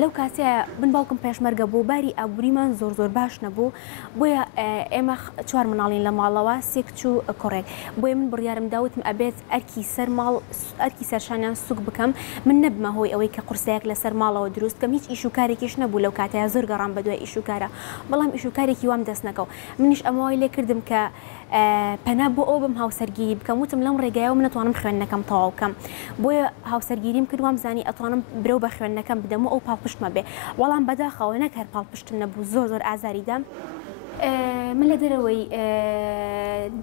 لەو کاتەیە بن باوکم پێشمەرگە بۆ باری ئابووریمان زۆر باش نەبوو بۆیە ئێمە 4 مناڵین لە ماڵەوە 3 کچ و کوڕێک بۆیە من بڕیارم داوتم ئەبێت ئەرکی سەر ماڵ ئەرکی سەرشانیان سوک بکەم من نەبمە هۆی ئەوەی کە قورسەیەک لەسەر ماڵەوە دروست کەم هیچ ئیشوکارێکیش نەبوو لەو کاتەیە زۆر گەڕام بە دوای ئیشوکارە بەڵام ئیشوکارێکی وام دەست نەکەو منیش ئەمەوەی لێ کردم کە پەنا بۆ ئەو بم هاوسەرگیری بکەم وتم لەم ڕێگایەوە من نەتوانم خوێندنەکەم تەواو بکەم بۆیە هاوسەرگیریم کردوام زانی ئەتوانم برەو بە خوێندنەکەم بدەم و ئەو پاڵپشتمە بێ وەڵام بەداخەوە نەک هەر پاڵپشتم نەبوو زۆر ئازاریدام من لە دەرەوەی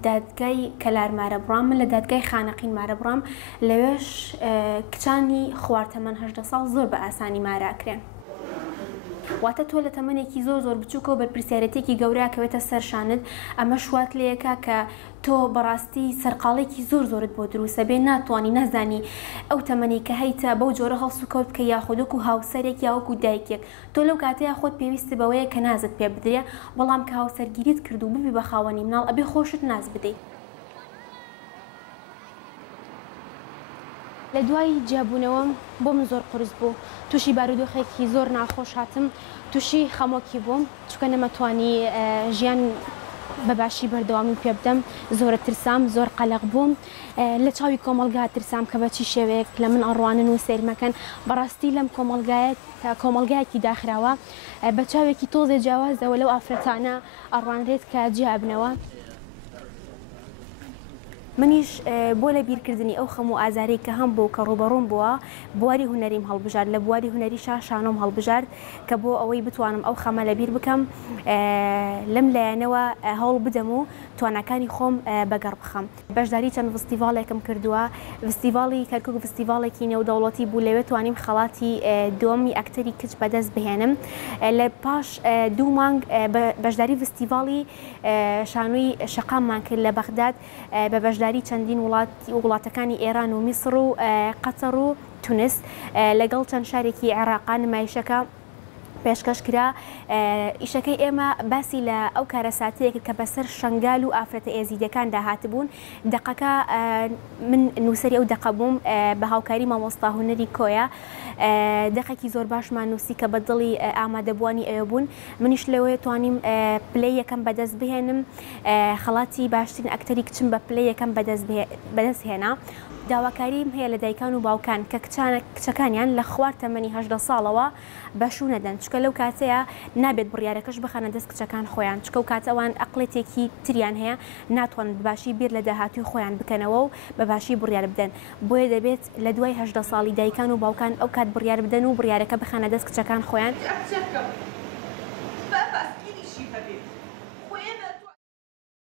دادگای کەلارمارە بڕام من لە دادگای خانەقین مارە بڕام لەوێش کچانی خواردەمەن 18 ساڵ زۆر بە ئاسانی ماراکرێن واتە تۆ لە تەمەنێکی زۆر بچووکە و بەرپرسیارەتێکی گەورەکەوێتە سەرشانت ئەمە شوات لەیەکە کە تۆ بەڕاستی سەرقاڵێکی زۆرت بۆ دروستە بێ ناتوانانی نەزانی ئەو تەمەنی کە هەیتە بەو جۆرە هەڵسوکەوت بکە یاخودۆک و هاوسەرێک یاوەکو دایکێک تۆ لەو کاتەیە خۆت پێویستە بەوەیە کە نازت پێ بدرێ بەڵام کە هاوسەرگیریت کرد و ببی بە خاوەنی مناڵ ئەبێ خۆشت ناز بدەیت لە دوای جیابوونەوەم بۆ من زۆر قورس بوو تووشی بارودۆخێکی زۆر ناخۆش هاتم تووشی خەمۆکی بووم چونکە نەمەتوانی ژیان بەباشی بەردەوامی پێ بدەم زۆرە ترسام زۆر قەلق بووم لە چاوی کۆمەلگا ترسام کە بەچی شێوەیەک لە من ئەڕوانن و سیرمەکەن بەڕاستی لەم کۆمەلگایەکی داخراوە بە چاوێکی تۆزێ جیاوازەوە لەو ئافرەتانە ئەڕوانرێت کە جیابنەوە منیش بۆ لە بیرکردنی ئەو خەم و ئازارەی کە هەم بوو کە ڕوبەڕووم بووە بواری هونەریم هەڵبژارد لە بواری هونەری شانۆم هەڵبژارد کە بۆ ئەوەی بتوانم ئەو خەمە لە بیر بکەم لەم لایەنەوە هەوڵ بدەم و توانەکانی خۆم بەگەڕ بخەم بەشداری چەند فستیڤالێکم کردووە فستیڤاڵی کەرکووک فستیڤاڵێکی نێودەوڵەتی بوو لەوێ توانیم خەڵاتی دووەمی ئەکتەری کچ بەدەست بهێنم لە پاش 2 مانگ بەشداری فستیڤاڵی شانۆی شەقاممان کرد لە بەغداد بە بەشداری چەندین وڵاتەکانی ئێران و میسر و قەتەر و تونس لەگەڵ چەند شارێکی عێراقا نمایشەکە پێشکەش کرا ئیشەکەی ئێمە باسی لە ئەو کارەساتەیەک کە بەسەر شنگال و ئافرەتە ئێزیدەکان داهاتبوون دەقەکە من نووسری ئەو دەقە بووم بە هاوکاری مامۆستا هونەری کۆیە دەقێکی زۆر باشمان نووسی کە بە دڵی ئامادەبوانی ئەوە بوون منیش لەوەیە توانیم پلەی یەکەم بەدەست بهێنم خەڵاتی باشترین ئەکتەری کچم بە پلەی یەکەم بەدەست هێنا داواکاریم هەیە لە دایکان و باوکان کە کچەکانیان لە خوار تەمەنی 18 ساڵەوە بەشوو نەدەن چکە لەو کاتەیە نابێت بڕیارەکەش بخەنە دەست کچەکان خۆیان چکە و کاتەوان ئەقڵێتێکی تریان هەیە ناتوانن بەباشی بیر لە داهاتوی خۆیان بکەنەوە و بەباشی بڕیار بدەن بۆیە دەبێت لە دوای 18 ساڵی دایکان و باوکان ئەو کات بڕیار بدەن و بڕیارەکە بخەنە دەست کچەکان خۆیان